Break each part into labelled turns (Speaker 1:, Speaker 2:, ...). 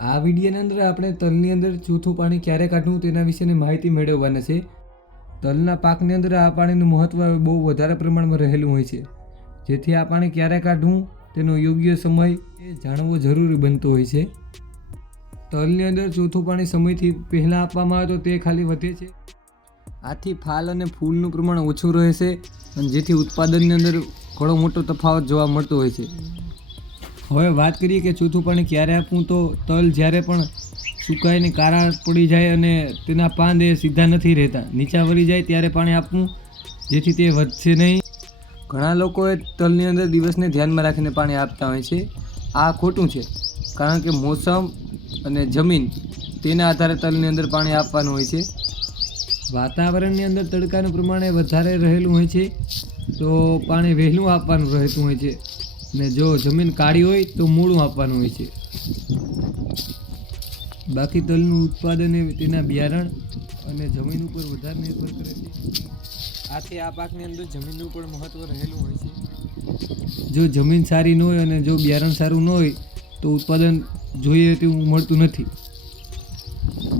Speaker 1: આ વિડીયોની અંદર આપણે તલની અંદર ચોથું પાણી ક્યારે કાઢવું તેના વિશેની માહિતી મેળવવાના છે. તલના પાકની અંદર આ પાણીનું મહત્ત્વ બહુ વધારે પ્રમાણમાં રહેલું હોય છે. જેથી આ પાણી ક્યારે કાઢવું તેનો યોગ્ય સમય એ જાણવો જરૂરી બનતો હોય છે. તલની અંદર ચોથું પાણી સમયથી પહેલાં આપવામાં આવે તો તે ખાલી વધે છે. આથી ફાલ અને ફૂલનું પ્રમાણ ઓછું રહે છે અને જેથી ઉત્પાદનની અંદર ઘણો મોટો તફાવત જોવા મળતો હોય છે. હવે વાત કરીએ કે ચોથું પાણી ક્યારે આપવું તો તલ જ્યારે પણ સુકાઈને કારા પડી જાય અને તેના પાંદ એ સીધા નથી રહેતા. નીચા વળી જાય ત્યારે પાણી આપવું, જેથી તે વધશે નહીં. ઘણા લોકોએ તલની અંદર દિવસને ધ્યાનમાં રાખીને પાણી આપતા હોય છે. આ ખોટું છે, કારણ કે મોસમ અને જમીન તેના આધારે તલની અંદર પાણી આપવાનું હોય છે. વાતાવરણની અંદર તડકાનું પ્રમાણે વધારે રહેલું હોય છે, તો પાણી વહેલું આપવાનું રહેતું હોય છે. ને જો જમીન કાળી હોય તો મૂળું આપવાનું હોય છે. બાકી તલનું ઉત્પાદન એ તેના બિયારણ અને જમીન ઉપર વધારે નિર્ભર કરે છે. આથી આ પાકની અંદર જમીનનું પણ મહત્ત્વ રહેલું હોય છે. જો જમીન સારી ન હોય અને જો બિયારણ સારું ન હોય તો ઉત્પાદન જોઈએ તેવું મળતું નથી.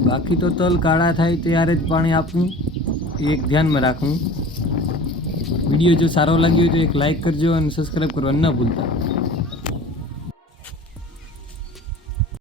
Speaker 1: બાકી તો તલ કાળા થાય ત્યારે જ પાણી આપવું એ એક ધ્યાનમાં રાખવું. વીડિયો જો સારો લાગ્યો તો એક લાઇક કરજો અને સબસ્ક્રાઈબ કરવા ન ભૂલતા.